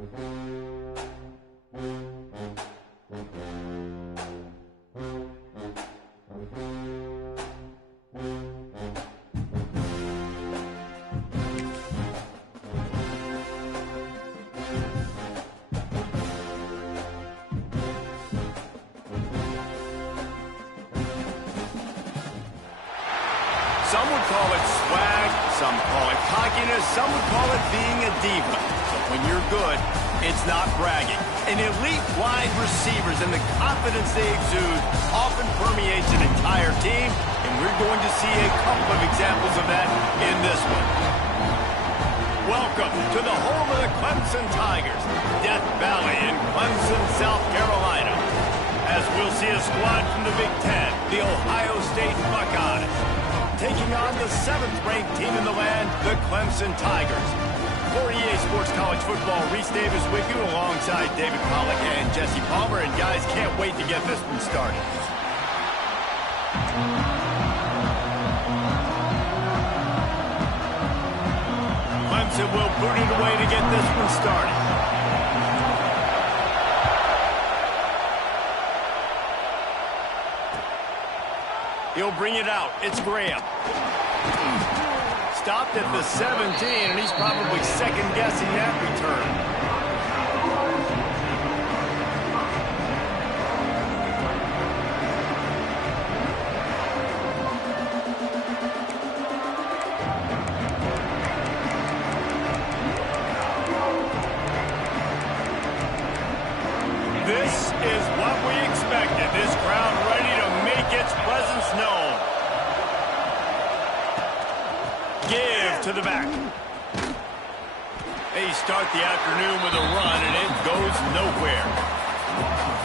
Some would call it swag, some call it cockiness, some would call it being a diva. But when you're good, it's not bragging. An elite wide receivers and the confidence they exude often permeates an entire team, and we're going to see a couple of examples of that in this one. Welcome to the home of the Clemson Tigers, Death Valley in Clemson, South Carolina. As we'll see a squad from the Big Ten, the Ohio State Buckeyes, taking on the 7th-ranked team in the land, the Clemson Tigers. For EA Sports College Football, Reese Davis with you alongside David Pollack and Jesse Palmer. And guys, can't wait to get this one started. Clemson will boot it away to get this one started. He'll bring it out. It's Graham. Stopped at the 17, and he's probably second-guessing that return. This is what we expected. This crowd ready to make its presence known. Give to the back. They start the afternoon with a run, and it goes nowhere.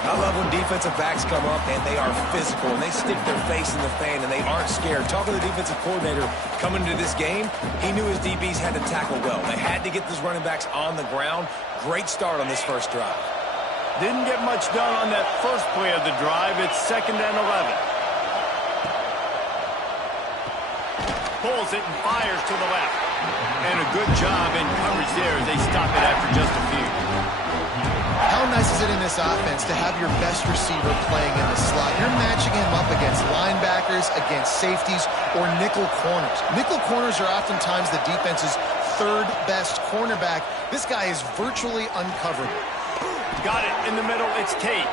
I love when defensive backs come up, and they are physical, and they stick their face in the fan, and they aren't scared. Talking to the defensive coordinator coming into this game, he knew his DBs had to tackle well. They had to get those running backs on the ground. Great start on this first drive. Didn't get much done on that first play of the drive. It's 2nd and 11. Pulls it and fires to the left. And a good job in coverage there as they stop it after just a few. How nice is it in this offense to have your best receiver playing in the slot? You're matching him up against linebackers, against safeties, or nickel corners. Nickel corners are oftentimes the defense's 3rd best cornerback. This guy is virtually uncoverable. Got it in the middle. It's Tate.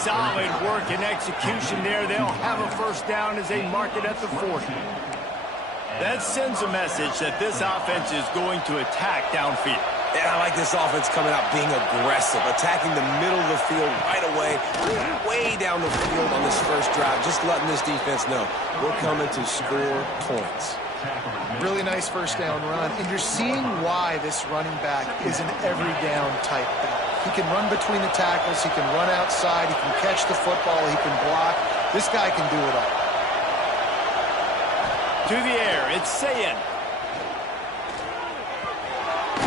Solid work and execution there. They'll have a first down as they mark it at the 40. That sends a message that this offense is going to attack downfield. And I like this offense coming out being aggressive, attacking the middle of the field right away, way down the field on this first drive, just letting this defense know we're coming to score points. Really nice first down run, and you're seeing why this running back is an every down type back. He can run between the tackles, he can run outside, he can catch the football, he can block. This guy can do it all. To the air, it's Sayin.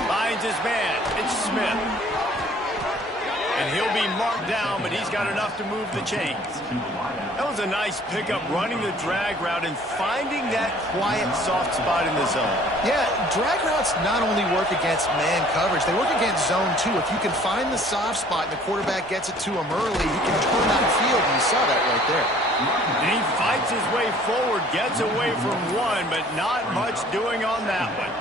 Finds his man, it's Smith. And he'll be marked down, but he's got enough to move the chains. That was a nice pickup, running the drag route and finding that quiet, soft spot in the zone. Yeah, drag routes not only work against man coverage, they work against zone too. If you can find the soft spot and the quarterback gets it to him early, you can turn that field, and you saw that right there. And he fights his way forward, gets away from one, but not much doing on that one.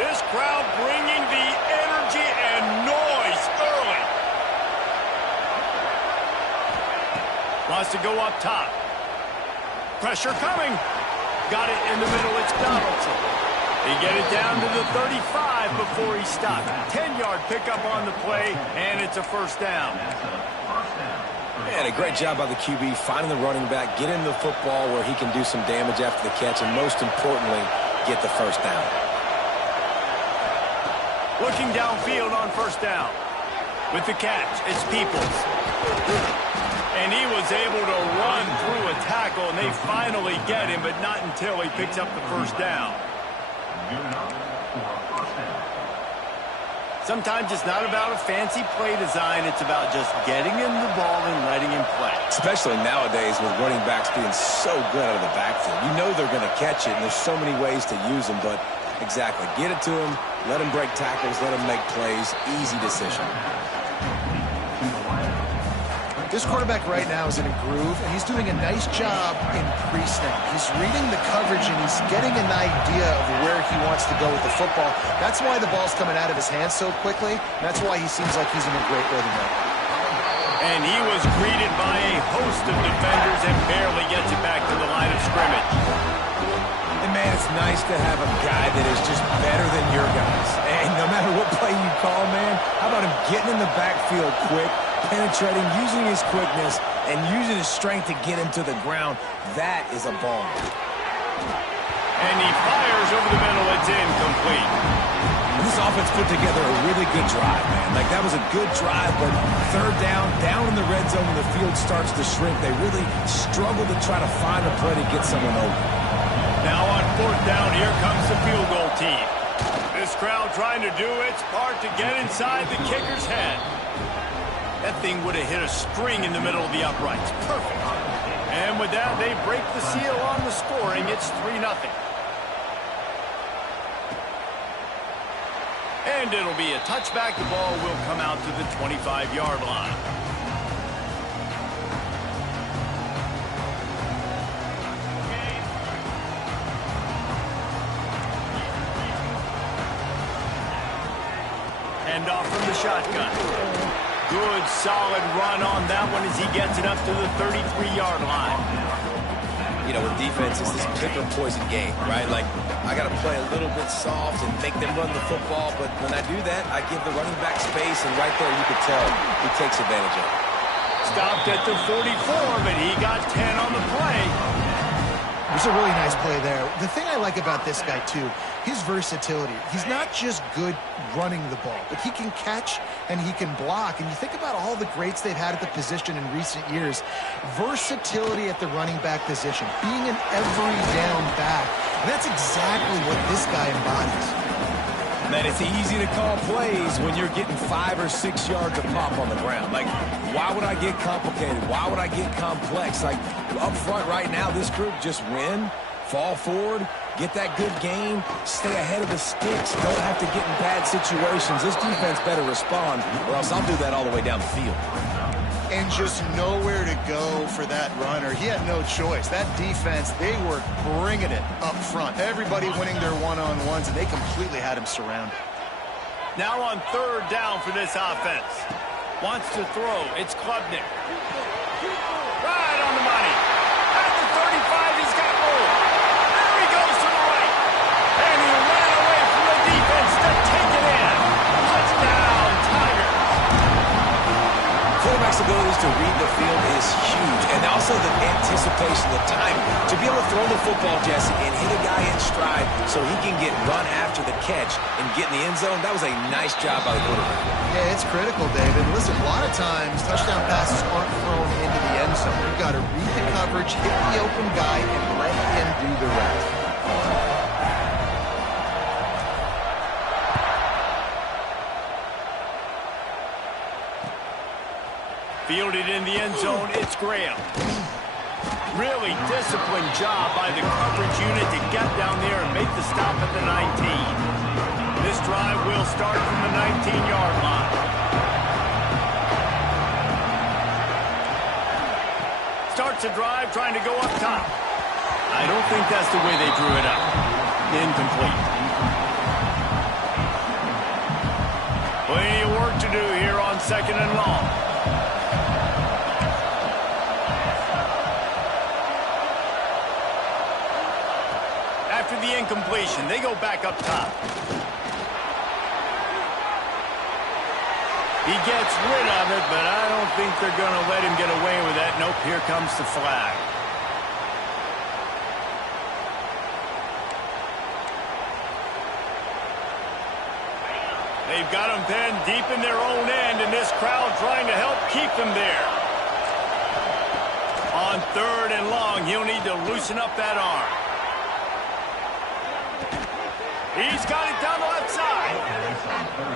This crowd bringing the energy and noise early. Wants to go up top. Pressure coming. Got it in the middle. It's Donaldson. He get it down to the 35 before he stopped. 10-yard pickup on the play, and it's a first down. And a great job by the QB finding the running back, getting the football where he can do some damage after the catch, and most importantly, get the first down. Looking downfield on first down. With the catch, it's Peoples. And he was able to run through a tackle, and they finally get him, but not until he picks up the first down. Sometimes it's not about a fancy play design. It's about just getting him the ball and letting him play. Especially nowadays with running backs being so good out of the backfield. You know they're going to catch it, and there's so many ways to use them, but exactly. Get it to him, Let him break tackles, let him make plays. Easy decision. This quarterback right now is in a groove, and he's doing a nice job in pre-snap. He's reading the coverage, and he's getting an idea of where he wants to go with the football. That's why the ball's coming out of his hands so quickly. That's why he seems like he's in a great rhythm now. And he was greeted by a host of defenders and barely gets it back to the line of scrimmage. And, man, it's nice to have a guy that is just better than your guys. And no matter what play you call, man, how about him getting in the backfield quick, penetrating, using his quickness, and using his strength to get him to the ground. That is a ball. And he fires over the middle. It's incomplete. This offense put together a really good drive, man. Like, that was a good drive, but third down in the red zone when the field starts to shrink, they really struggle to try to find a play to get someone open. Now on fourth down, here comes the field goal team. This crowd trying to do its part to get inside the kicker's head. That thing would have hit a string in the middle of the uprights. Perfect. And with that, they break the seal on the scoring. It's 3-0. And it'll be a touchback. The ball will come out to the 25-yard line. Hand off from the shotgun. Good, solid run on that one as he gets it up to the 33-yard line. You know, with defense, it's this pick or poison game, right? Like, I got to play a little bit soft and make them run the football, but when I do that, I give the running back space, and right there you could tell he takes advantage of it. Stopped at the 44, but he got 10 on the play. It was a really nice play there. The thing I like about this guy, too, his versatility. He's not just good running the ball, but he can catch and he can block. And you think about all the greats they've had at the position in recent years. Versatility at the running back position, being an every down back. And that's exactly what this guy embodies. Man, it's easy to call plays when you're getting 5 or 6 yards of pop on the ground. Like, why would I get complicated? Why would I get complex? Like, up front right now, this group just win, fall forward, get that good game, stay ahead of the sticks, don't have to get in bad situations. This defense better respond, or else I'll do that all the way down the field. And just nowhere to go for that runner. He had no choice. That defense, they were bringing it up front. Everybody winning their one-on-ones, and they completely had him surrounded. Now on third down for this offense. Wants to throw. It's Klubnik. Right on the money. At the 35, he's got room. There he goes to the right. And he ran away from the defense to take it in. Touchdown, Tigers. Quarterback's abilities to read the field is huge, and also the anticipation, the timing. To be able to throw the football, Jesse, and hit a guy in stride so he can get run after the catch and get in the end zone, that was a nice job by the quarterback. Yeah, it's critical, David. Listen, a lot of times touchdown passes aren't thrown into the end zone. You've got to read the coverage, hit the open guy, and let him do the rest. Fielded in the end zone, it's Graham. Really disciplined job by the coverage unit to get down there and make the stop at the 19. This drive will start from the 19-yard line. Starts a drive trying to go up top. I don't think that's the way they drew it up. Incomplete. Plenty of work to do here on second and long. After the incompletion, they go back up top. He gets rid of it, but I don't think they're going to let him get away with that. Nope, here comes the flag. They've got him pinned deep in their own end, and this crowd trying to help keep them there. On third and long, he'll need to loosen up that arm. He's got it down the left side.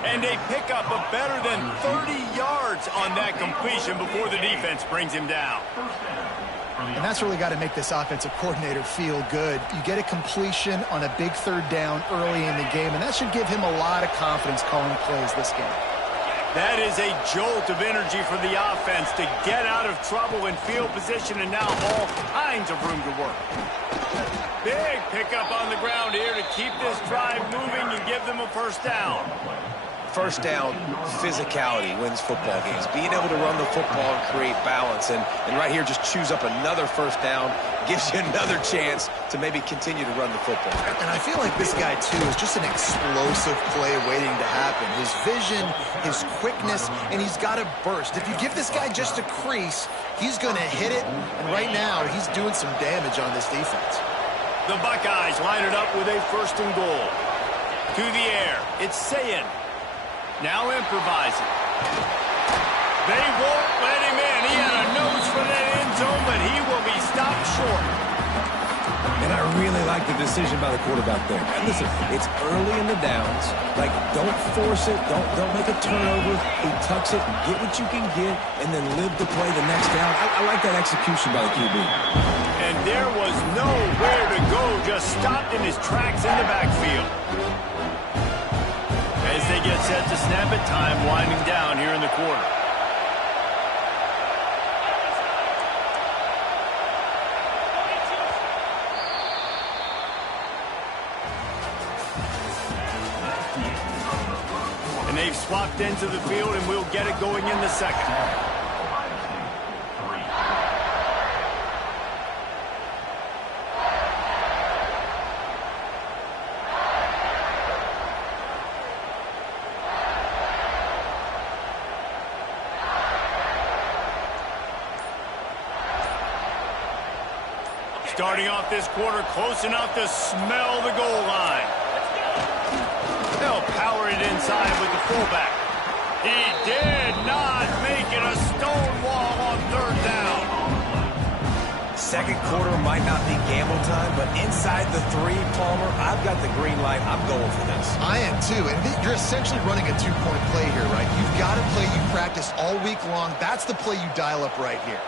And they pick up a better than 30 yards on that completion before the defense brings him down. And that's really got to make this offensive coordinator feel good. You get a completion on a big third down early in the game, and that should give him a lot of confidence calling plays this game. That is a jolt of energy for the offense to get out of trouble in field position, and now all kinds of room to work. Big pickup on the ground here to keep this drive moving and give them a first down. First down, physicality wins football games. Being able to run the football and create balance. And right here, just choose up another first down, gives you another chance to maybe continue to run the football. And I feel like this guy, too, is just an explosive play waiting to happen. His vision, his quickness, and he's got a burst. If you give this guy just a crease, he's going to hit it. And right now, he's doing some damage on this defense. The Buckeyes line it up with a first and goal. To the air, it's Sayin. Now improvising. They won't let him in. He had a nose for that end zone, but he will be stopped short. And I really like the decision by the quarterback there. And listen, it's early in the downs. Like, don't force it. Don't make a turnover. He tucks it, get what you can get, and then live to play the next down. I like that execution by the QB. And there was nowhere to go, just stopped in his tracks in the backfield. As they get set to snap it, time winding down here in the quarter. And they've swapped into the field, and we'll get it going in the second. Starting off this quarter close enough to smell the goal line. They'll power it inside with the fullback. He did not make it a stone wall on third down. Second quarter might not be gamble time, but inside the 3, Palmer, I've got the green light. I'm going for this. I am too, and you're essentially running a 2-point play here, right? You've got a play you practice all week long. That's the play you dial up right here.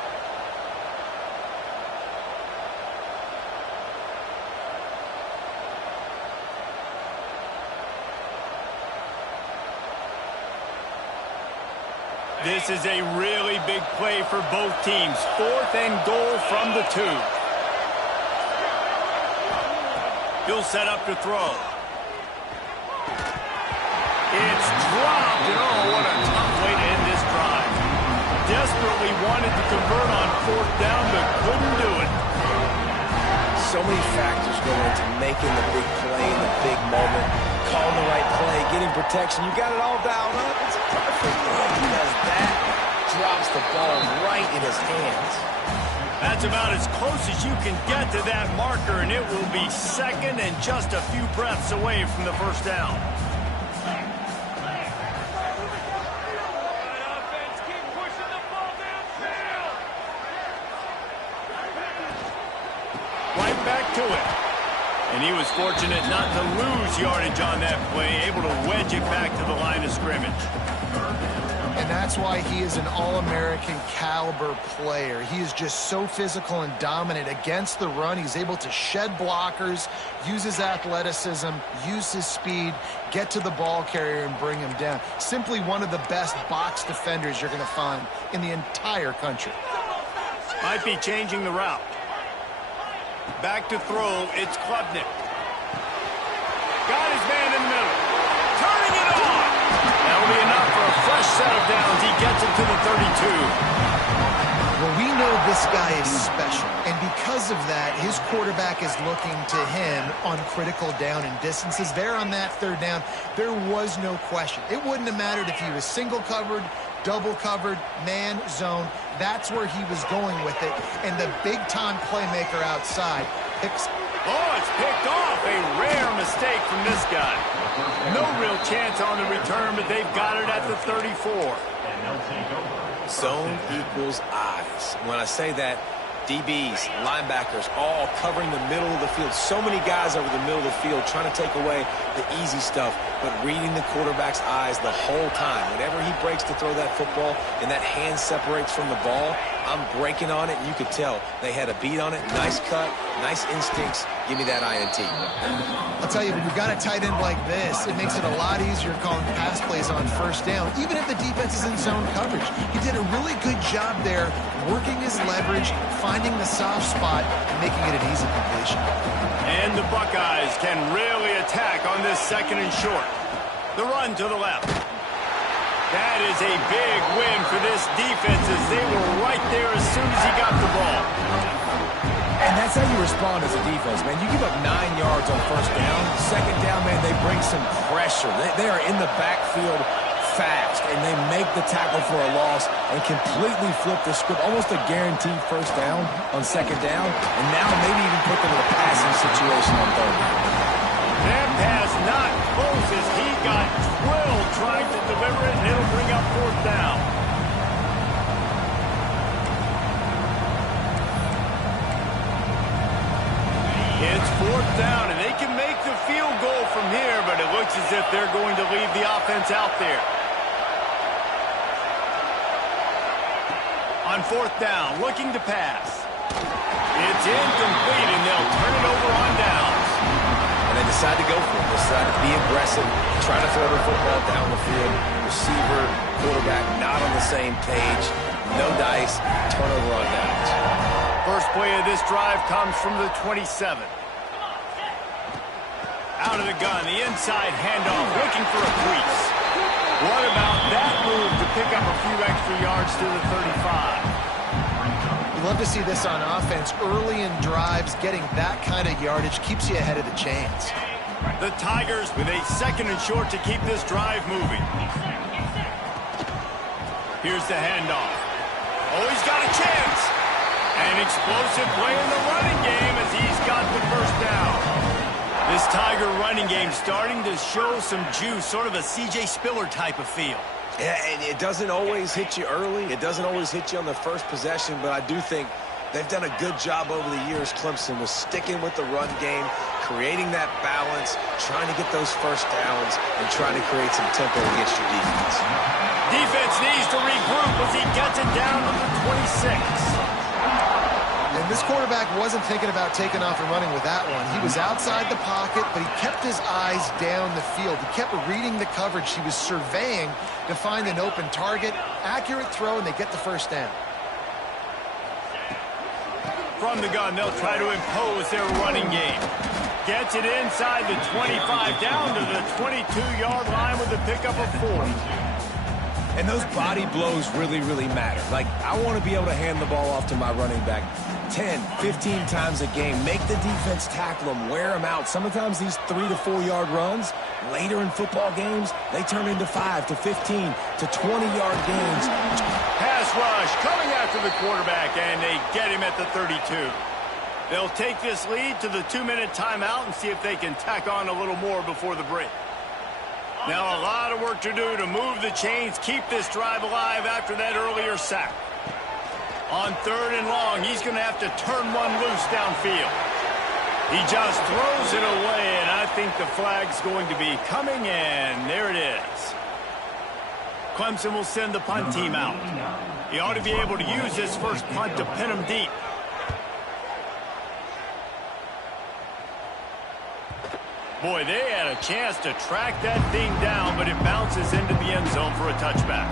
This is a really big play for both teams. 4th and goal from the 2. He'll set up to throw. It's dropped, and oh, what a tough way to end this drive. Desperately wanted to convert on 4th down, but couldn't do it. So many factors go into making the big play in the big moment. Calling the right play, getting protection. You got it all dialed up. It's perfect. He does that, drops the ball right in his hands. That's about as close as you can get to that marker, and it will be second and just a few breaths away from the first down. Right back to it. And he was fortunate not to lose yardage on that play, able to wedge it back to the line of scrimmage. And that's why he is an All-American caliber player. He is just so physical and dominant against the run. He's able to shed blockers, use his athleticism, use his speed, get to the ball carrier and bring him down. Simply one of the best box defenders you're going to find in the entire country. Might be changing the route. Back to throw, it's Klubnik. Got his man in the middle. Turning it on. That'll be enough for a fresh set of downs. He gets it to the 32. Well, we know this guy is special, and because of that, his quarterback is looking to him on critical down and distances. There on that third down, there was no question. It wouldn't have mattered if he was single covered, double covered, man, zone. That's where he was going with it, and the big-time playmaker outside picks. Oh, it's picked off. A rare mistake from this guy. No real chance on the return, but they've got it at the 34. Zone equals eyes. When I say that, DBs, linebackers, all covering the middle of the field. So many guys over the middle of the field trying to take away the easy stuff, but reading the quarterback's eyes the whole time. Whenever he breaks to throw that football and that hand separates from the ball, I'm breaking on it. You could tell they had a beat on it. Nice cut, nice instincts. Give me that INT. I'll tell you, when you've got a tight end like this, it makes it a lot easier calling pass plays on first down, even if the defense is in zone coverage. He did a really good job there, working his leverage, finding the soft spot, and making it an easy completion. And the Buckeyes can really attack on this second and short. The run to the left. That is a big win for this defense as they were right there as soon as he got the ball. And that's how you respond as a defense, man. You give up 9 yards on first down. Second down, man, they bring some pressure. They are in the backfield fast, and they make the tackle for a loss and completely flip the script. Almost a guaranteed first down on second down, and now maybe even put them in a passing situation on third down. That pass not close as he got drilled trying to deliver it, and it'll bring up fourth down. It's fourth down, and they can make the field goal from here, but it looks as if they're going to leave the offense out there. On fourth down, looking to pass. It's incomplete, and they'll turn it over on downs. And they decide to go for it. They decide to be aggressive, try to throw the football down the field. Receiver, quarterback, not on the same page. No dice, turnover on downs. First play of this drive comes from the 27. Out of the gun, the inside handoff, looking for a crease. What about that move to pick up a few extra yards to the 35? You love to see this on offense. Early in drives, getting that kind of yardage keeps you ahead of the chains. The Tigers with a second and short to keep this drive moving. Here's the handoff. Oh, he's got a chance. An explosive play in the running game as he's got the first down. This Tiger running game starting to show some juice, sort of a C.J. Spiller type of feel. Yeah, and it doesn't always hit you early. It doesn't always hit you on the first possession, but I do think they've done a good job over the years, Clemson, with sticking with the run game, creating that balance, trying to get those first downs, and trying to create some tempo against your defense. Defense needs to regroup as he gets it down to the 26. And this quarterback wasn't thinking about taking off and running with that one. He was outside the pocket, but he kept his eyes down the field. He kept reading the coverage. He was surveying to find an open target. Accurate throw, and they get the first down. From the gun, they'll try to impose their running game. Gets it inside the 25, down to the 22-yard line with a pickup of 4. And those body blows really, really matter. Like, I want to be able to hand the ball off to my running back 10, 15 times a game. Make the defense tackle them, wear them out. Sometimes these 3 to 4 yard runs, later in football games, they turn into 5 to 15 to 20-yard gains. Pass rush coming after the quarterback, and they get him at the 32. They'll take this lead to the 2-minute timeout and see if they can tack on a little more before the break. Now a lot of work to do to move the chains, keep this drive alive after that earlier sack. On third and long, he's going to have to turn one loose downfield. He just throws it away, and I think the flag's going to be coming, and there it is. Clemson will send the punt team out. He ought to be able to use his first punt to pin him deep. Boy, they had a chance to track that thing down, but it bounces into the end zone for a touchback.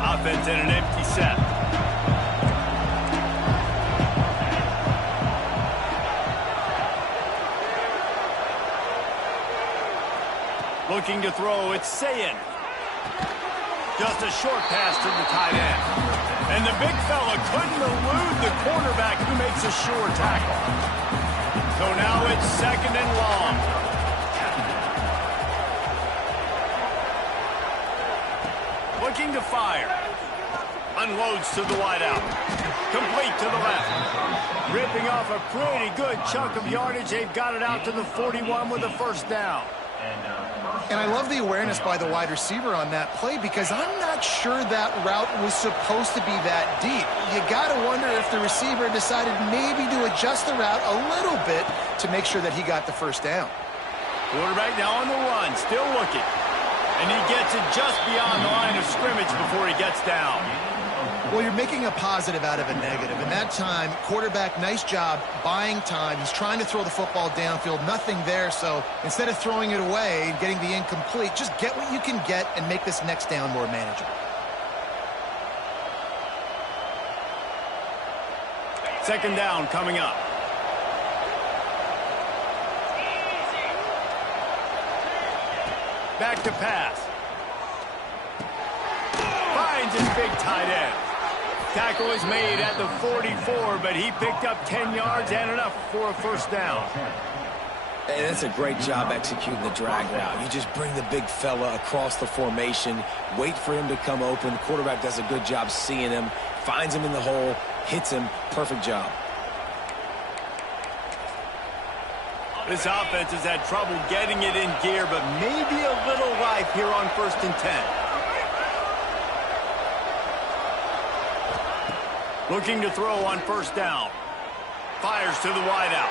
Offense in an empty set. Looking to throw, it's Sayin. Just a short pass to the tight end. And the big fella couldn't elude the quarterback who makes a sure tackle. So now it's second and long. Looking to fire. Unloads to the wideout. Complete to the left. Ripping off a pretty good chunk of yardage. They've got it out to the 41 with a first down. And I love the awareness by the wide receiver on that play because I'm not sure that route was supposed to be that deep. You got to wonder if the receiver decided maybe to adjust the route a little bit to make sure that he got the first down. Quarterback now on the run, still looking. And he gets it just beyond the line of scrimmage before he gets down. Well, you're making a positive out of a negative. And that time, quarterback, nice job buying time. He's trying to throw the football downfield. Nothing there. So instead of throwing it away and getting the incomplete, just get what you can get and make this next down more manageable. Second down coming up. Back to pass. Finds his big tight end. Tackle is made at the 44, but he picked up 10 yards and enough for a first down. And that's a great job executing the drag route. You just bring the big fella across the formation, wait for him to come open. The quarterback does a good job seeing him, finds him in the hole, hits him. Perfect job. This offense has had trouble getting it in gear, but maybe a little life here on 1st and 10. Looking to throw on first down. Fires to the wideout.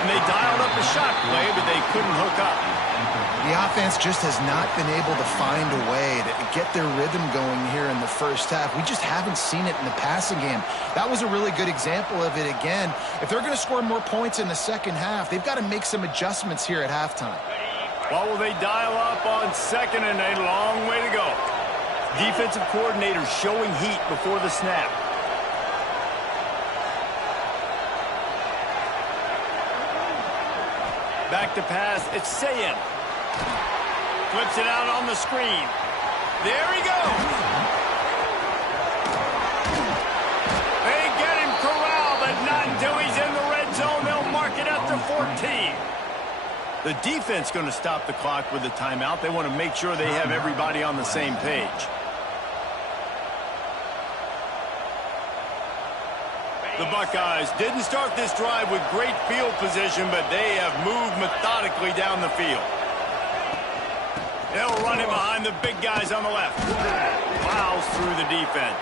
And they dialed up a shot play, but they couldn't hook up. The offense just has not been able to find a way to get their rhythm going here in the first half. We just haven't seen it in the passing game. That was a really good example of it again. If they're going to score more points in the second half, they've got to make some adjustments here at halftime. What will they dial up on 2nd and a long way to go? Defensive coordinator showing heat before the snap. Back to pass, it's Sayin. Flips it out on the screen. There he goes. They get him corralled, but not until he's in the red zone. They'll mark it at the 14. The defense going to stop the clock with a timeout. They want to make sure they have everybody on the same page. The Buckeyes didn't start this drive with great field position, but they have moved methodically down the field. They'll run it behind the big guys on the left. Plows through the defense.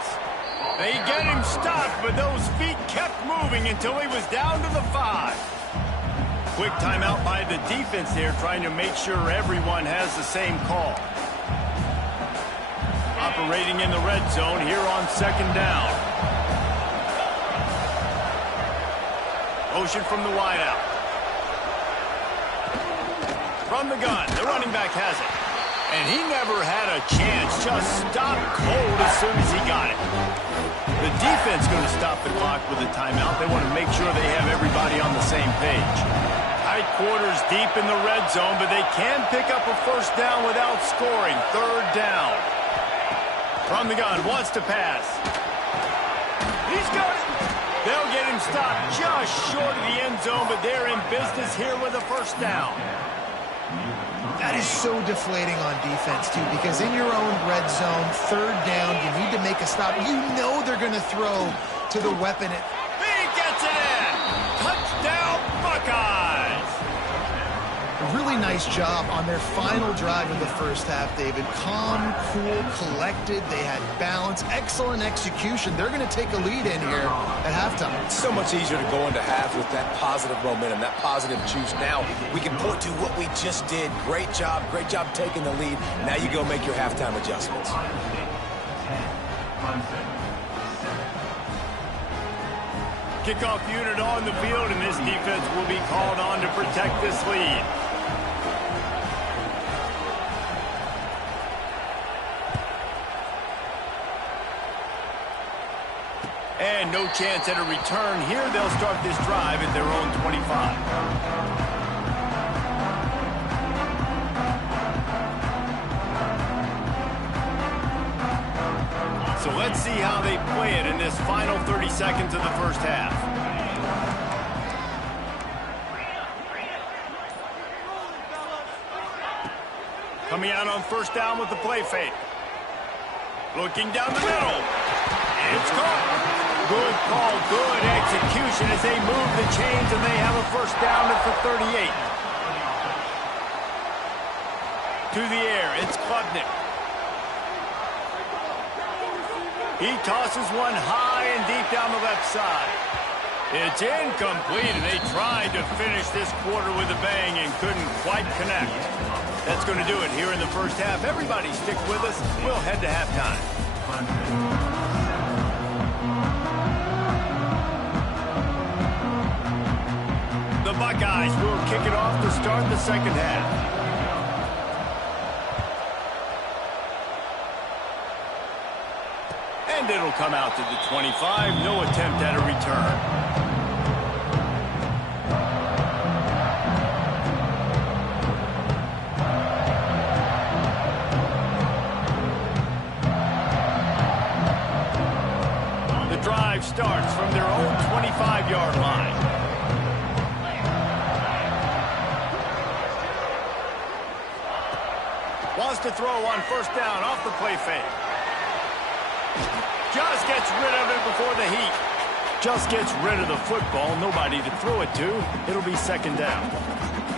They get him stopped, but those feet kept moving until he was down to the 5. Quick timeout by the defense here, trying to make sure everyone has the same call. Operating in the red zone here on 2nd down. Motion from the wideout. From the gun, the running back has it. And he never had a chance, just stopped cold as soon as he got it. The defense going to stop the clock with a timeout. They want to make sure they have everybody on the same page. Tight quarters deep in the red zone, but they can pick up a first down without scoring. 3rd down. From the gun, wants to pass. He's got it. They'll get him stopped just short of the end zone, but they're in business here with a first down. That is so deflating on defense, too, because in your own red zone, 3rd down, you need to make a stop. You know they're going to throw to the weapon. He gets it in! Touchdown, Buckeyes! A really nice job on their final drive of the first half, David. Calm, cool, collected. They had balance. Excellent execution. They're going to take a lead in here at halftime. It's so much easier to go into half with that positive momentum, that positive juice. Now we can point to what we just did. Great job taking the lead. Now you go make your halftime adjustments. Kickoff unit on the field, and this defense will be called on to protect this lead. And no chance at a return here. They'll start this drive at their own 25. So let's see how they play it in this final 30 seconds of the first half. Coming out on first down with the play fake. Looking down the middle. It's caught. Good call, good execution as they move the chains, and they have a first down at the 38. To the air, it's Klubnik. He tosses one high and deep down the left side. It's incomplete, and they tried to finish this quarter with a bang and couldn't quite connect. That's going to do it here in the first half. Everybody stick with us. We'll head to halftime. The Buckeyes will kick it off to start the second half. And it'll come out to the 25. No attempt at a return. Starts from their own 25-yard line. Wants to throw on first down off the play fake. Just gets rid of it before the heat. Just gets rid of the football. Nobody to throw it to. It'll be second down.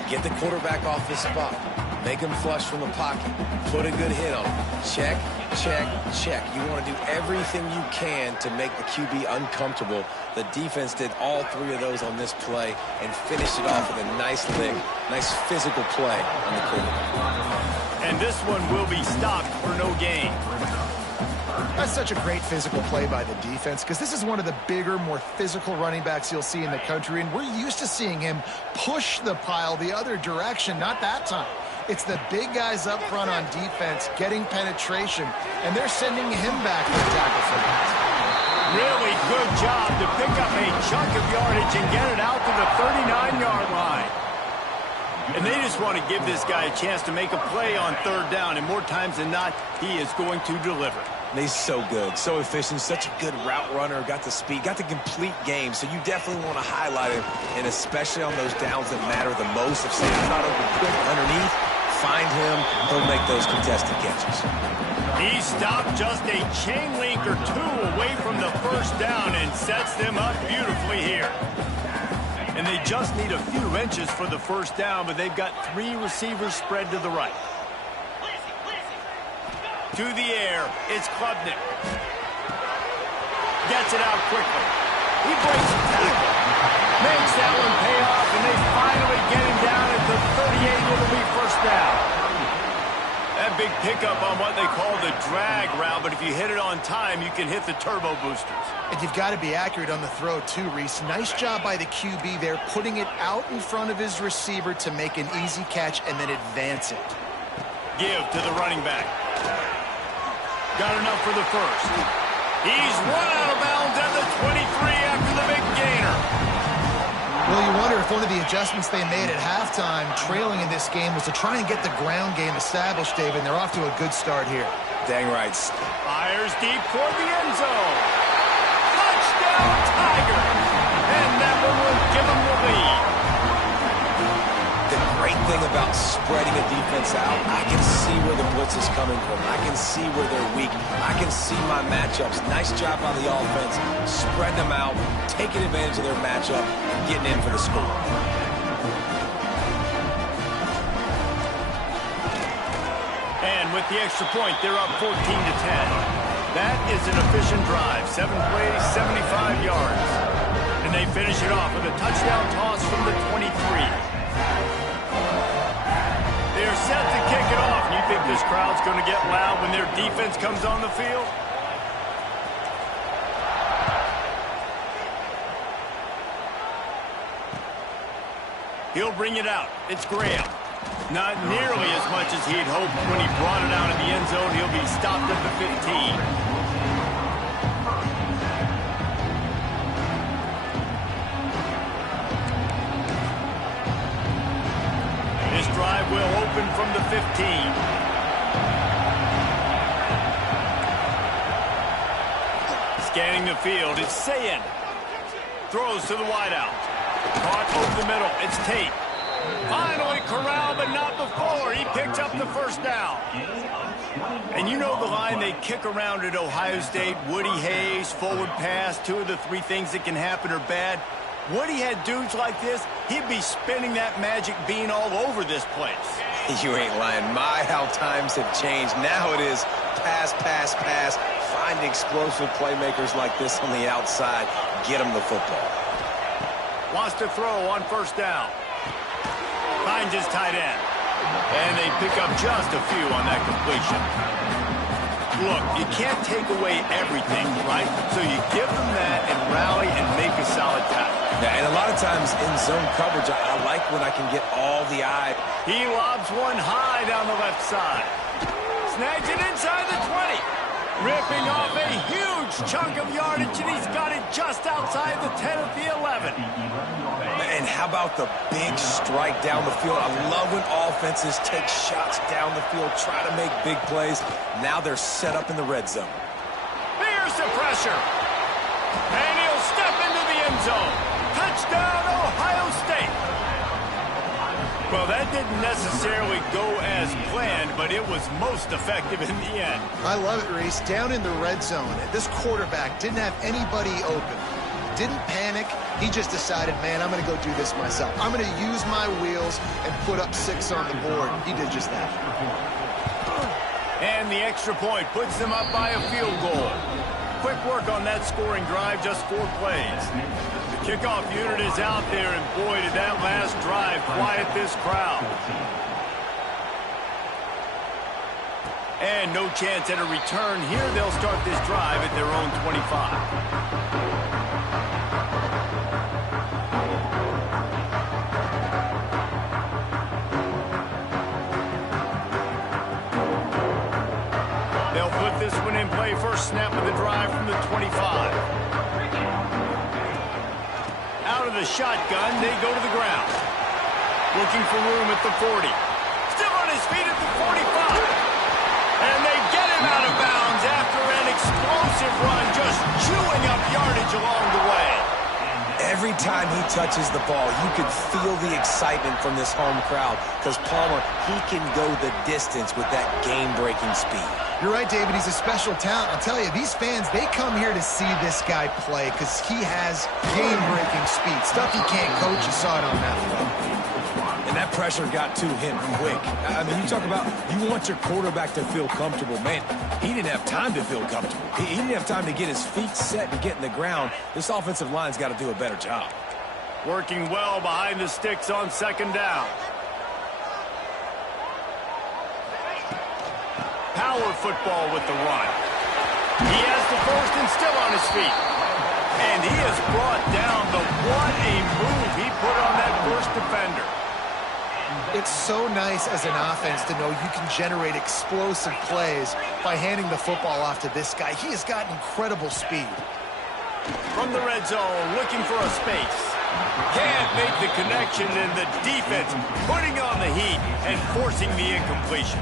Get the quarterback off his spot. Make him flush from the pocket. Put a good hit on him. Check, check, check. You want to do everything you can to make the QB uncomfortable. The defense did all three of those on this play and finished it off with a nice lick, nice physical play on the quarterback. And this one will be stopped for no gain. That's such a great physical play by the defense because this is one of the bigger, more physical running backs you'll see in the country, and we're used to seeing him push the pile the other direction. Not that time. It's the big guys up front on defense getting penetration, and they're sending him back for the tackle for that. Really good job to pick up a chunk of yardage and get it out to the 39-yard line. And they just want to give this guy a chance to make a play on third down, and more times than not, he is going to deliver. He's so good, so efficient, such a good route runner, got the speed, got the complete game, so you definitely want to highlight him, and especially on those downs that matter the most. If Sam's not open quick underneath, find him, he'll make those contested catches. He stopped just a chain link or two away from the first down and sets them up beautifully here. And they just need a few inches for the first down, but they've got three receivers spread to the right. To the air, it's Klubnik. Gets it out quickly. He breaks the tackle. Makes that one pay off, and they finally get him down at the 38. It'll be first down. That big pickup on what they call the drag route, but if you hit it on time, you can hit the turbo boosters. And you've got to be accurate on the throw, too, Reese. Nice job by the QB there, putting it out in front of his receiver to make an easy catch and then advance it. Give to the running back. Got enough for the first. He's run out of bounds at the 23 after the big gainer. Well, you wonder if one of the adjustments they made at halftime, trailing in this game, was to try and get the ground game established, David. And they're off to a good start here. Dang right. Fires deep toward the end zone. Touchdown, Tigers! And that one will give them the lead. The great thing about spreading a defense out, I can see where the blitz is coming from. I can see where they're weak. I can see my matchups. Nice job by the offense. Spreading them out, taking advantage of their matchup, and getting in for the score. And with the extra point, they're up 14-10. That is an efficient drive. 7 plays, 75 yards. And they finish it off with a touchdown toss from the 23. They're set to kick it off. And you think this crowd's going to get loud when their defense comes on the field? He'll bring it out. It's Graham. Not nearly as much as he'd hoped when he brought it out in the end zone. He'll be stopped at the 15. Drive will open from the 15. Scanning the field, it's Sayin. Throws to the wideout. Caught over the middle, it's Tate. Finally corralled, but not before. He picked up the first down. And you know the line they kick around at Ohio State. Woody Hayes, forward pass, 2 of the 3 things that can happen are bad. Would he had dudes like this, he'd be spinning that magic bean all over this place. You ain't lying. My, how times have changed. Now it is pass, pass, pass. Find explosive playmakers like this on the outside. Get them the football. Wants to throw on first down. Finds his tight end. And they pick up just a few on that completion. Look, you can't take away everything, right? So you give them that and rally and make a solid tackle. Yeah, and a lot of times in zone coverage, I like when I can get all the eye. He lobs one high down the left side. Snags it inside the 20. Ripping off a huge chunk of yardage, and he's got it just outside the 10 at the 11. And how about the big strike down the field? I love when offenses take shots down the field, try to make big plays. Now they're set up in the red zone. Here's the pressure. And he'll step into the end zone. Touchdown, Ohio State. Well, that didn't necessarily go as planned, but it was most effective in the end. I love it, Reese. Down in the red zone, this quarterback didn't have anybody open. Didn't panic. He just decided, man, I'm going to go do this myself. I'm going to use my wheels and put up 6 on the board. He did just that. And the extra point puts them up by a field goal. Quick work on that scoring drive, just 4 plays. The kickoff unit is out there, and boy, did that last drive quiet this crowd. And no chance at a return here. They'll start this drive at their own 25. This one in play, first snap of the drive from the 25. Out of the shotgun, they go to the ground. Looking for room at the 40. Still on his feet at the 45. And they get him out of bounds after an explosive run, just chewing up yardage along the way. Every time he touches the ball, you can feel the excitement from this home crowd because Palmer, he can go the distance with that game-breaking speed. You're right, David. He's a special talent. I'll tell you, these fans, they come here to see this guy play because he has game-breaking speed. Stuff he can't coach. You saw it on that play. And that pressure got to him quick. I mean, you talk about you want your quarterback to feel comfortable. Man, he didn't have time to feel comfortable. He didn't have time to get his feet set and get in the ground. This offensive line's got to do a better job. Working well behind the sticks on second down. Power football with the run. He has the first and still on his feet. And he has brought down the what a move he put on that first defender. It's so nice as an offense to know you can generate explosive plays by handing the football off to this guy. He has got incredible speed. From the red zone, looking for a space. Can't make the connection, and the defense putting on the heat and forcing the incompletion.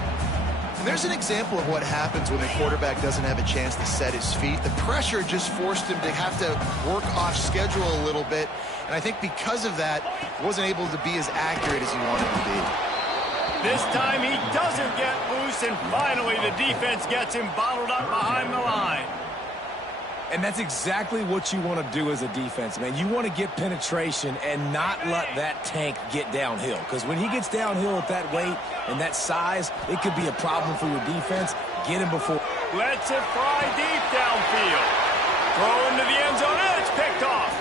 And there's an example of what happens when the quarterback doesn't have a chance to set his feet. The pressure just forced him to have to work off schedule a little bit. And I think because of that, he wasn't able to be as accurate as he wanted to be. This time he doesn't get loose, and finally the defense gets him bottled up behind the line. And that's exactly what you want to do as a defense, man. You want to get penetration and not let that tank get downhill. Because when he gets downhill at that weight and that size, it could be a problem for your defense. Get him before. Lets it fly deep downfield. Throw into the end zone, and it's picked off.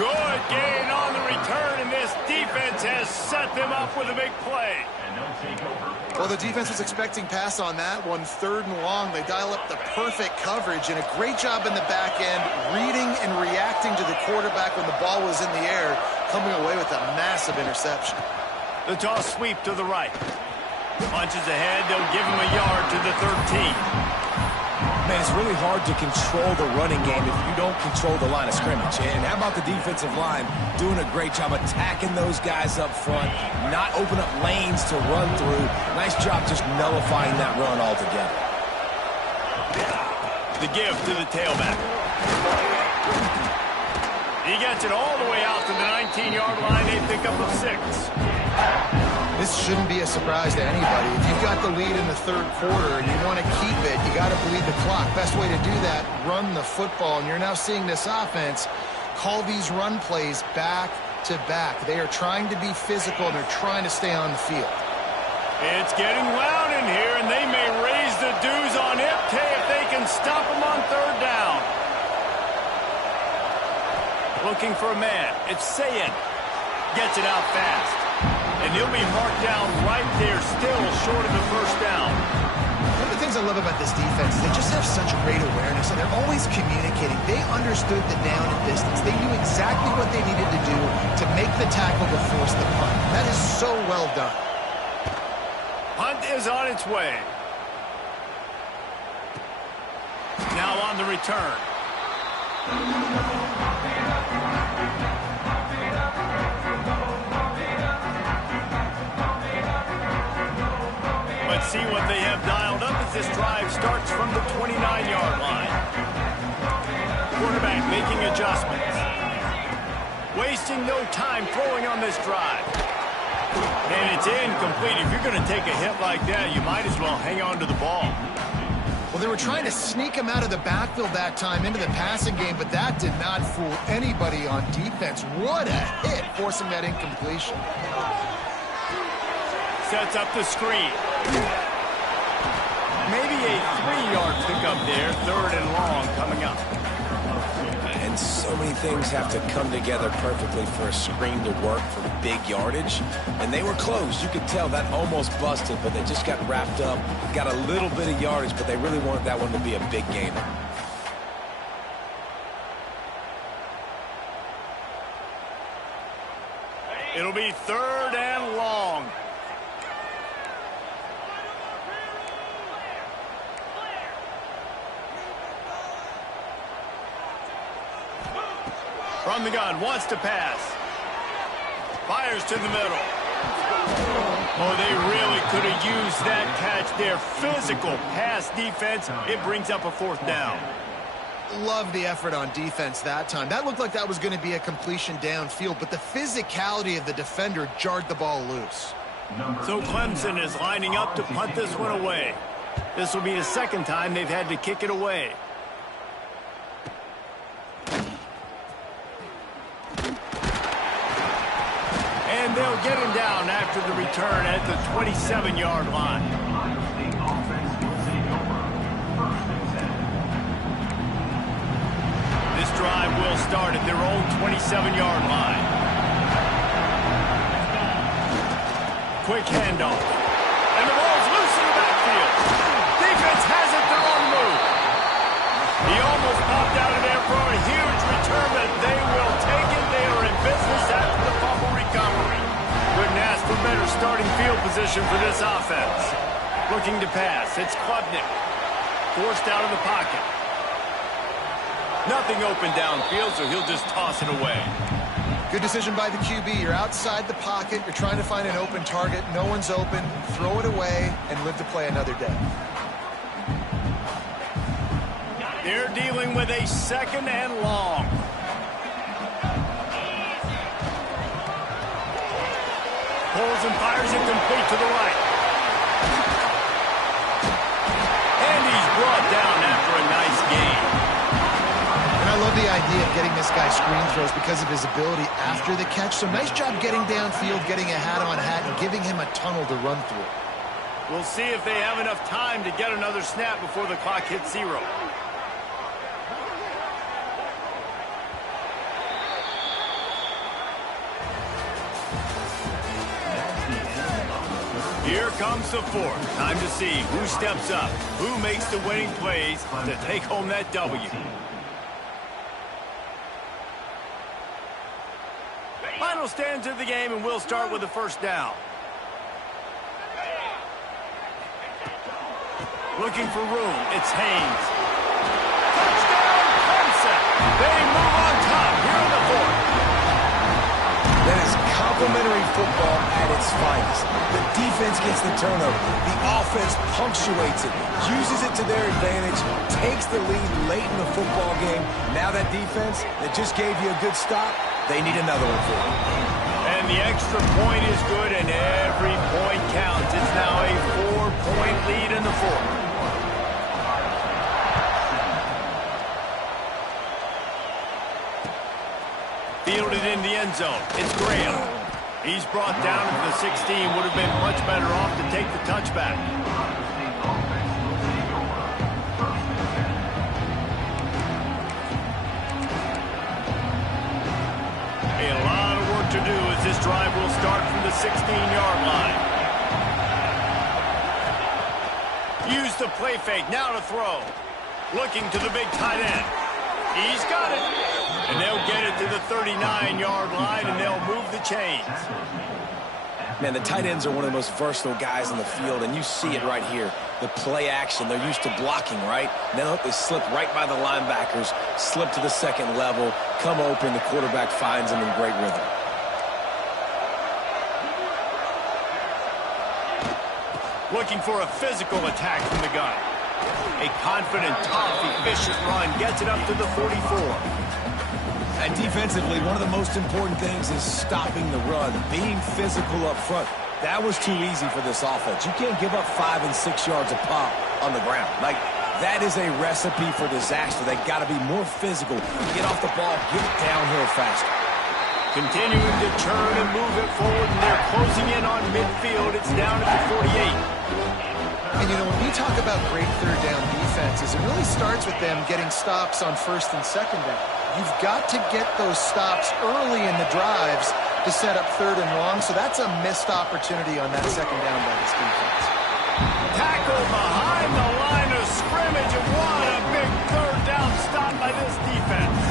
Good gain on the return, and this defense has set them up with a big play. Well, the defense was expecting pass on that one. 3rd and long. They dial up the perfect coverage, and a great job in the back end, reading and reacting to the quarterback when the ball was in the air, coming away with a massive interception. The toss sweep to the right. Punches ahead, they'll give him a yard to the 13. Man, it's really hard to control the running game if you don't control the line of scrimmage. And how about the defensive line doing a great job attacking those guys up front, not open up lanes to run through. Nice job just nullifying that run altogether. The give to the tailback. He gets it all the way out to the 19-yard line. They pick up a 6. This shouldn't be a surprise to anybody. If you've got the lead in the third quarter and you want to keep it, you got to bleed the clock. Best way to do that, run the football. And you're now seeing this offense call these run plays back to back. They are trying to be physical, and they're trying to stay on the field. It's getting loud in here, and they may raise the dues on Ncaa if they can stop them on third down. Looking for a man. It's Ncaa. Gets it out fast. And he'll be marked down right there, still short of the first down. One of the things I love about this defense is they just have such great awareness, and they're always communicating. They understood the down and distance. They knew exactly what they needed to do to make the tackle to force the punt. That is so well done. Punt is on its way. Now on the return. Let's see what they have dialed up as this drive starts from the 29-yard line. Quarterback making adjustments. Wasting no time throwing on this drive. And it's incomplete. If you're going to take a hit like that, you might as well hang on to the ball. Well, they were trying to sneak him out of the backfield that time into the passing game, but that did not fool anybody on defense. What a hit, forcing that incompletion. Sets up the screen. Maybe a 3-yard pickup there, third and long coming up. And so many things have to come together perfectly for a screen to work for big yardage. And they were close. You could tell that almost busted, but they just got wrapped up, got a little bit of yardage, but they really wanted that one to be a big gainer. It'll be third and long. From the gun, wants to pass. Fires to the middle. Oh, they really could have used that catch there. Physical pass defense. It brings up a fourth down. Love the effort on defense that time. That looked like that was going to be a completion downfield, but the physicality of the defender jarred the ball loose. So Clemson is lining up to punt this one away. This will be the second time they've had to kick it away. And they'll get him down after the return at the 27-yard line. This drive will start at their own 27-yard line. Quick handoff. And the ball's loose in the backfield. Defense has it, they're on the move. He almost popped out of there for a huge return, but they will take it. They are in business after the fumble recovery. Couldn't ask for better starting field position for this offense. Looking to pass. It's Klubnik. Forced out of the pocket. Nothing open downfield, so he'll just toss it away. Good decision by the QB. You're outside the pocket. You're trying to find an open target. No one's open. Throw it away and live to play another day. They're dealing with a second and long. Pulls and fires it complete to the right. And he's brought down after a nice gain. And I love the idea of getting this guy screen throws because of his ability after the catch. So nice job getting downfield, getting a hat-on-hat, and giving him a tunnel to run through. We'll see if they have enough time to get another snap before the clock hits 0. Here comes the fourth. Time to see who steps up, who makes the winning plays to take home that W. Final stands of the game, and we'll start with the first down. Looking for room. It's Haynes. Touchdown, Clemson. They move on top here in the fourth. That is complimentary football at its finest. The defense gets the turnover. The offense punctuates it, uses it to their advantage, takes the lead late in the football game. Now that defense that just gave you a good stop, they need another one for you. And the extra point is good, and every point counts. It's now a 4-point lead in the fourth. Fielded in the end zone. It's Graham. He's brought down to the 16. Would have been much better off to take the touchback. A lot of work to do as this drive will start from the 16-yard line. Use the play fake. Now to throw. Looking to the big tight end. He's got it. And they'll get it to the 39-yard line, and they'll move the chains. Man, the tight ends are one of the most versatile guys in the field, and you see it right here. The play action, they're used to blocking, right? And then they slip right by the linebackers, slip to the second level, come open, the quarterback finds them in great rhythm. Looking for a physical attack from the gun. A confident, tough, efficient run gets it up to the 44. And defensively, one of the most important things is stopping the run, being physical up front. That was too easy for this offense. You can't give up 5 and 6 yards a pop on the ground. Like, that is a recipe for disaster. They got to be more physical, get off the ball, get it downhill faster. Continuing to turn and move it forward, and they're closing in on midfield. It's down at the 48. And, you know, when we talk about great third down defenses, it really starts with them getting stops on first and second down. You've got to get those stops early in the drives to set up third and long, so that's a missed opportunity on that second down by this defense. Tackle behind the line of scrimmage, and what a big third down stop by this defense.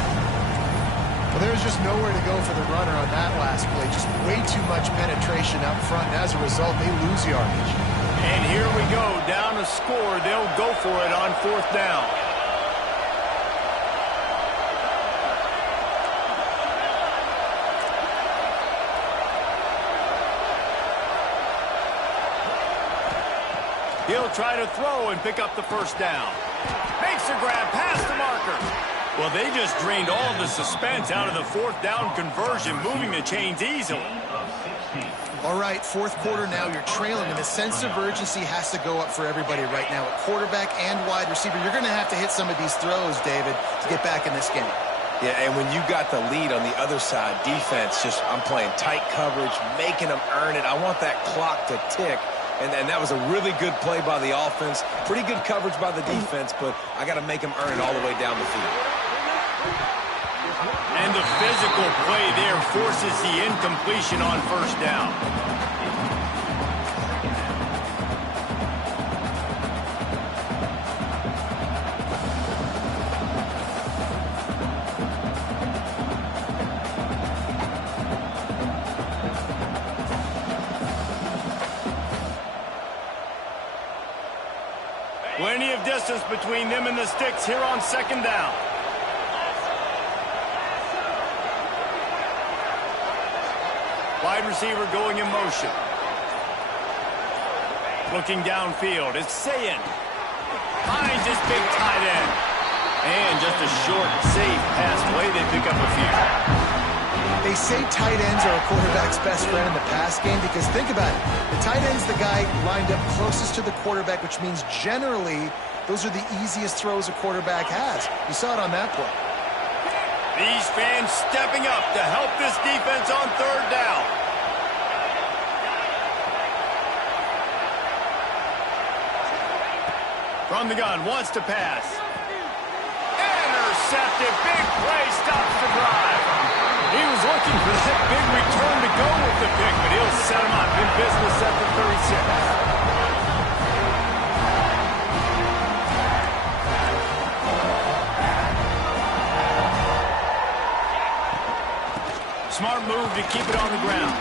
Well, there's just nowhere to go for the runner on that last play. Just way too much penetration up front, and as a result, they lose yardage. And here we go, down to score. They'll go for it on fourth down. He'll try to throw and pick up the first down. Makes a grab past the marker. Well, they just drained all the suspense out of the fourth down conversion, moving the chains easily. All right, fourth quarter now, you're trailing, and the sense of urgency has to go up for everybody right now. At quarterback and wide receiver, you're going to have to hit some of these throws, David, to get back in this game. Yeah, and when you got the lead on the other side, defense, I'm playing tight coverage, making them earn it. I want that clock to tick. And that was a really good play by the offense. Pretty good coverage by the defense, but I got to make them earn it all the way down the field. And the physical play there forces the incompletion on first down. Plenty of distance between them and the sticks here on second down. Wide receiver going in motion. Looking downfield. It's Sayin. Finds his big tight end. And just a short, safe pass play. They pick up a few. They say tight ends are a quarterback's best friend in the pass game because think about it. The tight end's the guy lined up closest to the quarterback, which means generally those are the easiest throws a quarterback has. You saw it on that play. These fans stepping up to help this defense on third down. From the gun, wants to pass. Intercepted, big play, stops the drive. He was looking for that big return to go with the pick, but he'll set him up in business at the 36. Smart move to keep it on the ground.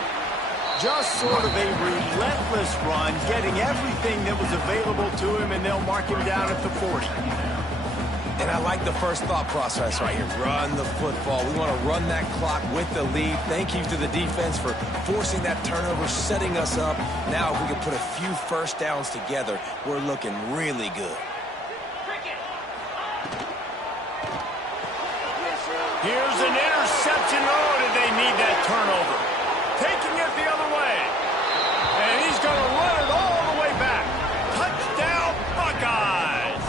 Just sort of a relentless run, getting everything that was available to him, and they'll mark him down at the 40. And I like the first thought process right here. Run the football. We want to run that clock with the lead. Thank you to the defense for forcing that turnover, setting us up. Now if we can put a few first downs together, we're looking really good. Here's an interception. Oh, did they need that turnover? taking it the other way. And he's going to run it all the way back. Touchdown, Buckeyes.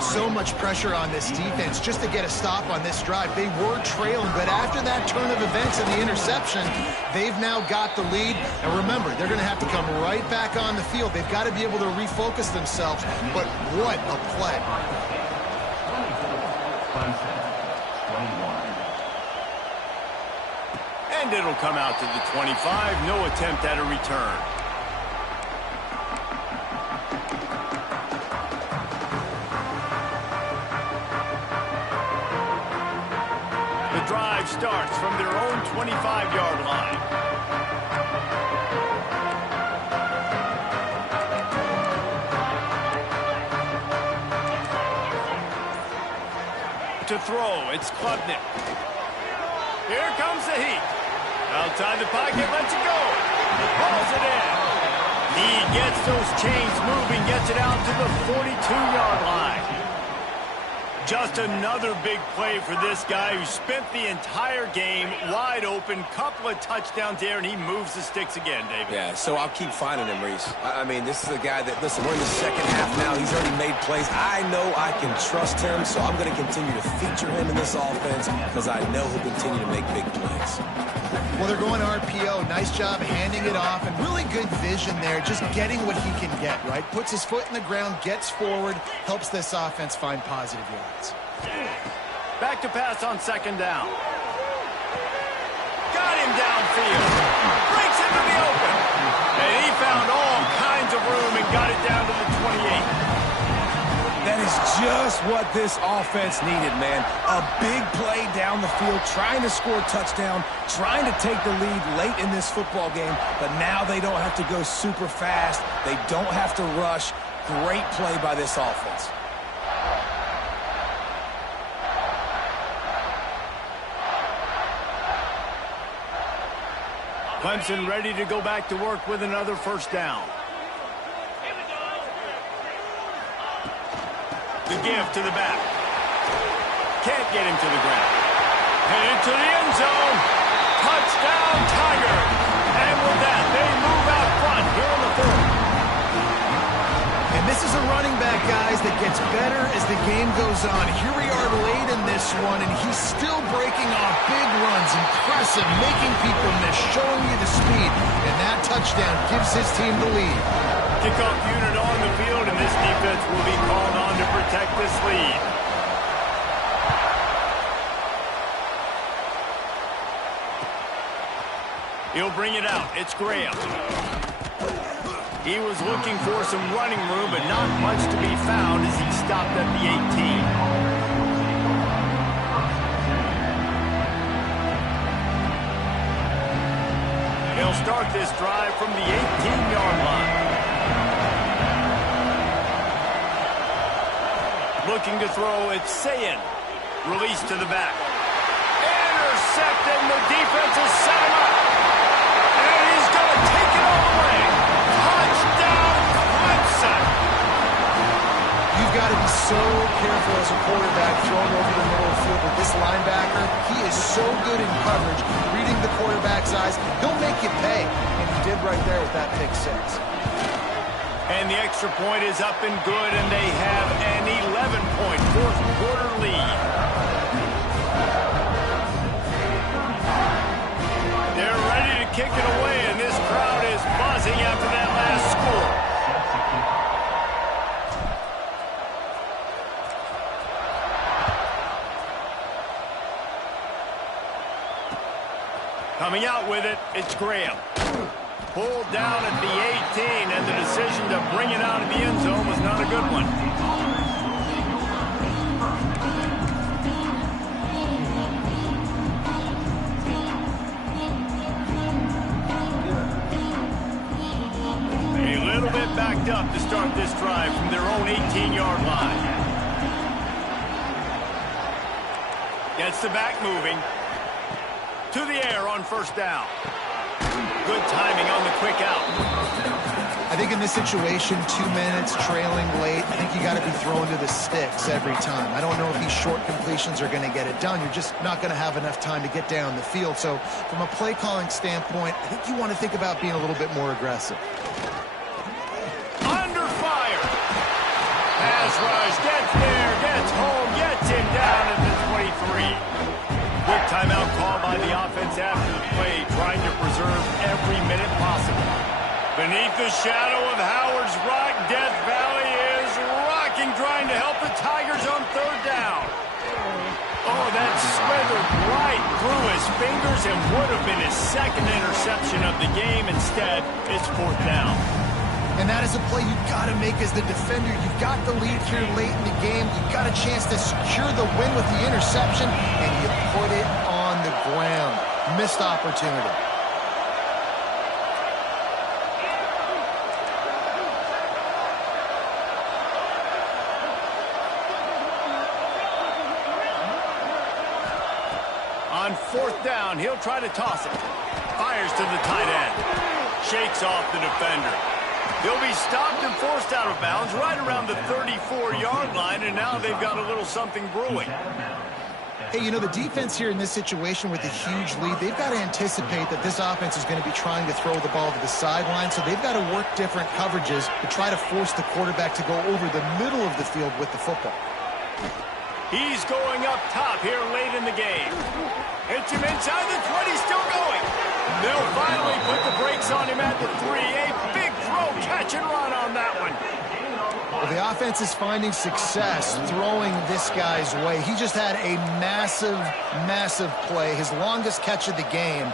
So much pressure on this defense just to get a stop on this drive. They were trailing, but after that turn of events and the interception, they've now got the lead. And remember, they're going to have to come right back on the field. They've got to be able to refocus themselves. But what a play. And it'll come out to the 25. No attempt at a return. The drive starts from their own 25-yard line. To throw, it's Klubnik. Here comes the heat. Outside the pocket, lets it go. He pulls it in. He gets those chains moving, gets it out to the 42-yard line. Just another big play for this guy who spent the entire game wide open. Couple of touchdowns there, and he moves the sticks again, David. Yeah, so I'll keep finding him, Reese. I mean, this is a guy that, listen, we're in the second half now. He's already made plays. I know I can trust him, so I'm going to continue to feature him in this offense because I know he'll continue to make big plays. Well, they're going RPO. Nice job handing it off, and really good vision there, just getting what he can get, right? Puts his foot in the ground, gets forward, helps this offense find positive yards. Back to pass on second down. Got him downfield. Breaks into the open. And he found all kinds of room and got it down to the 28. That is just what this offense needed, man. A big play down the field, trying to score a touchdown, trying to take the lead late in this football game, but now they don't have to go super fast. They don't have to rush. Great play by this offense. Clemson ready to go back to work with another first down. The give to the back. Can't get him to the ground. Headed to the end zone. Touchdown, Tigers. And with that, they move out front here in the fourth. And this is a running back, guys, that gets better as the game goes on. Here we are late in this one, and he's still breaking off big runs. Impressive, making people miss, showing you the speed. And that touchdown gives his team the lead. Kickoff unit on the field, and this defense will be called on to protect this lead. He'll bring it out. It's Graham. He was looking for some running room, but not much to be found as he stopped at the 18. He'll start this drive from the 18-yard line. Looking to throw, it's Sayin. Release to the back. Intercepted, and the defense has set him up. And he's going to take it all the way. Touchdown, Clemson. You've got to be so careful as a quarterback throwing over the middle of the field with this linebacker. He is so good in coverage, reading the quarterback's eyes. He'll make you pay, and he did right there with that pick six. And the extra point is up and good, and they have an 11-point fourth-quarter lead. They're ready to kick it away, and this crowd is buzzing after that last score. Coming out with it, it's Graham. Pulled down at the 18, and the decision to bring it out of the end zone was not a good one. A little bit backed up to start this drive from their own 18-yard line. Gets the back moving. To the air on first down. Good timing on the quick out. I think in this situation, 2 minutes, trailing late, I think you got to be thrown to the sticks every time. I don't know if these short completions are going to get it done. You're just not going to have enough time to get down the field. So from a play calling standpoint, I think you want to think about being a little bit more aggressive. Under fire. Pass rush, gets there, gets home, gets him down at the 23. Quick timeout called by the offense after the play, trying to preserve every minute possible. Beneath the shadow of Howard's Rock, Death Valley is rocking, trying to help the Tigers on third down. Oh, that slithered right through his fingers and would have been his second interception of the game. Instead, it's fourth down. And that is a play you've got to make as the defender. You've got the lead here late in the game. You've got a chance to secure the win with the interception, and you put it on the ground. Missed opportunity. On fourth down, he'll try to toss it. Fires to the tight end. Shakes off the defender. He'll be stopped and forced out of bounds right around the 34-yard line, and now they've got a little something brewing. Hey, you know, the defense here in this situation with a huge lead, they've got to anticipate that this offense is going to be trying to throw the ball to the sideline, so they've got to work different coverages to try to force the quarterback to go over the middle of the field with the football. He's going up top here late in the game. Hits him inside the 20, still going. They'll finally put the brakes on him at the 3. A big throw, catch and run on that one. Well, the offense is finding success throwing this guy's way. He just had a massive, massive play, his longest catch of the game.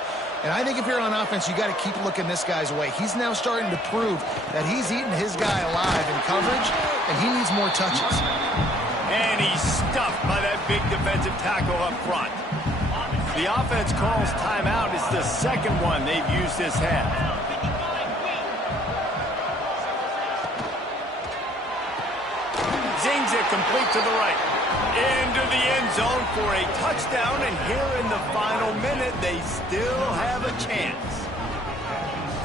And I think if you're on offense, you got to keep looking this guy's way. He's now starting to prove that he's eating his guy alive in coverage, and he needs more touches. And he's stuffed by that big defensive tackle up front. The offense calls timeout. It's the second one they've used this half. Zings it complete to the right. Into the end zone for a touchdown, and here in the final minute, they still have a chance.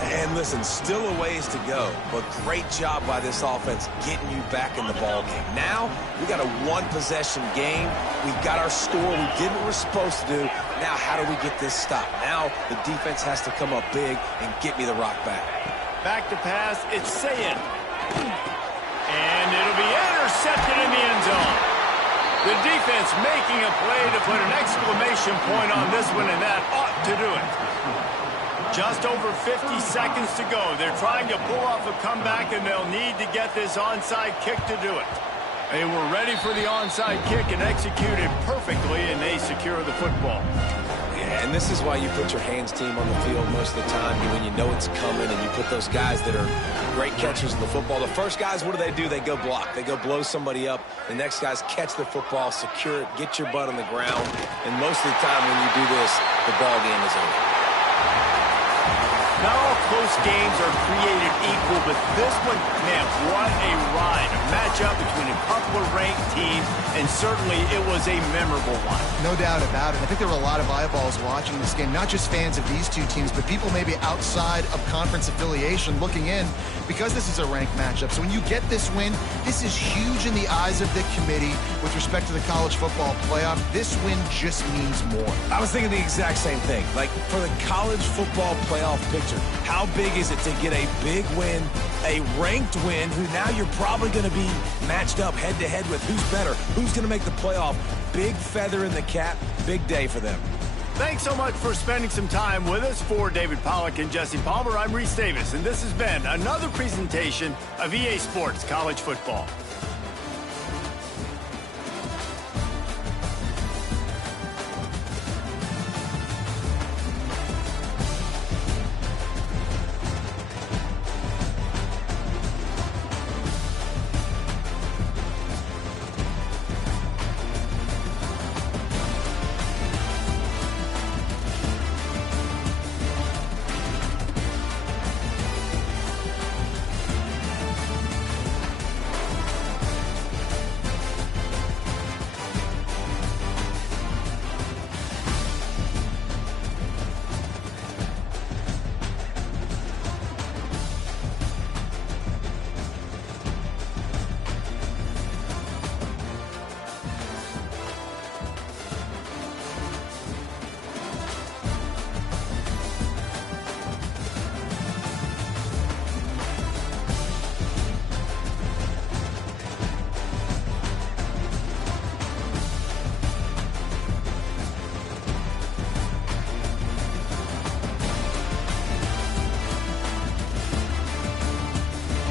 And listen, still a ways to go, but great job by this offense getting you back in the ball game. Now, we got a one-possession game. We got our score. We did what we're supposed to do. Now, how do we get this stopped? Now, the defense has to come up big and get me the rock back. Back to pass, it's Sayin. And it'll be intercepted in the end zone. The defense making a play to put an exclamation point on this one, and that ought to do it. Just over 50 seconds to go. They're trying to pull off a comeback, and they'll need to get this onside kick to do it. They were ready for the onside kick and executed perfectly, and they secure the football. Yeah, and this is why you put your hands team on the field most of the time, when you know it's coming, and you put those guys that are great catchers in the football. The first guys, what do? They go block. They go blow somebody up. The next guys catch the football, secure it, get your butt on the ground. And most of the time when you do this, the ball game is over. Not all close games are created equal, but this one, man, what a ride. A matchup between a couple of ranked teams, and certainly it was a memorable one. No doubt about it. I think there were a lot of eyeballs watching this game, not just fans of these two teams, but people maybe outside of conference affiliation looking in, because this is a ranked matchup. So when you get this win, this is huge in the eyes of the committee with respect to the college football playoff. This win just means more. I was thinking the exact same thing. Like, for the college football playoff picture, how big is it to get a big win, a ranked win, who now you're probably going to be matched up head-to-head with who's better, who's going to make the playoff. Big feather in the cap, big day for them. Thanks so much for spending some time with us. For David Pollack and Jesse Palmer, I'm Reese Davis, and this has been another presentation of EA Sports College Football.